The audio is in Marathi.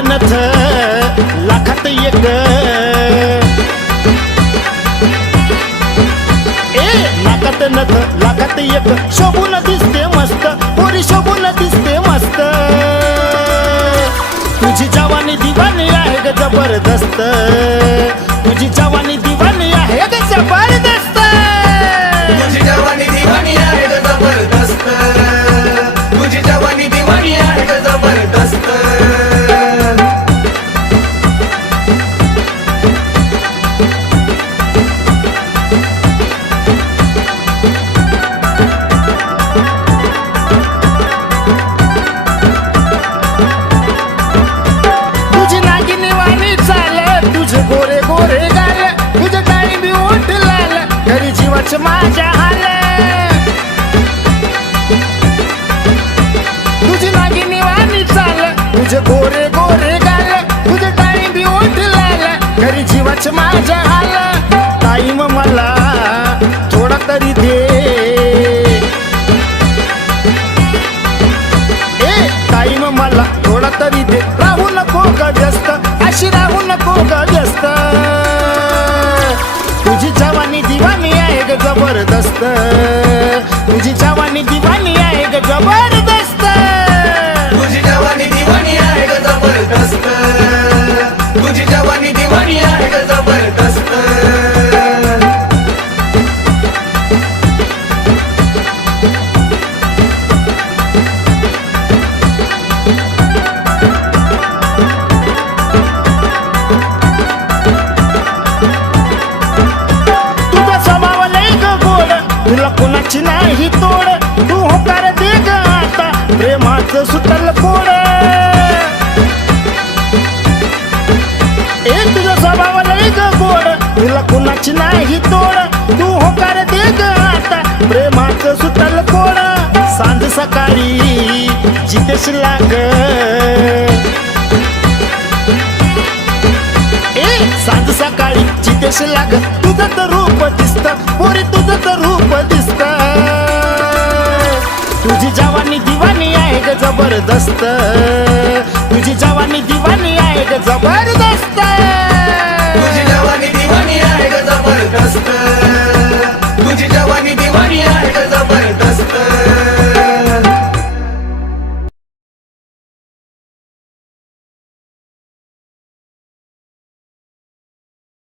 नथ लाखात एक, नाकात नथ लाखात एक, शोभून दिसते मस्त, पोरी शोभून दिसते मस्त. तुझी जवानी दिवाणी आहे ग जबरदस्त, तुझी जवानी दिवाणी आहे ग जबरदस्त, तुझी जवानी दिवाणी आहे ग जबरदस्त, तुझी जवानी दिवाणी आहे ग जबरदस्त. तुझी नागिनी वाणी चाल, तुझे गोरे गोरे गाल, तुझे डाळी बी ओठ लाल, घरी जीवाच माझ्या हाल. तुझी नागिनी वाणी चाल, तुझे गोरे गोरे गाल, तुझे डाळी बी ओठ लाल, घरी जीवाच माझ्या हाल. टाईम मला थोडा तरी दे, टाईम मला थोडा तरी दे, राहू नको ग व्यस्त, अशी राहू नको ग व्यस्त. तुझी जवानी दिवाणी आहे ग जबरदस्त, तुझी जवानी दिवाणी आहे ग जबरदस्त, तुझी जवानी दिवाणी आहे ग जबरदस्त, तुझी जवानी दिवाणी आहे ग जबरदस्त. तुझा स्वभाव लय ग गोड, तुला कोणाची नाही तोड, तू होकार दे ग आता प्रेमाचं सुटल कोड. तुझा स्वभाव लय ग गोड, तुला कोणाची नाही तोड, तू होकार दे ग आता प्रेमाचं सुटल कोड. सांज सकाळी जितेश लाग, सांज सकाळी जितेश लाग, तुझं तर रूप दिसत, पोरी तुझं तर रूप दिसत. तुझी जवानी दिवाणी आहे ग जबरदस्त,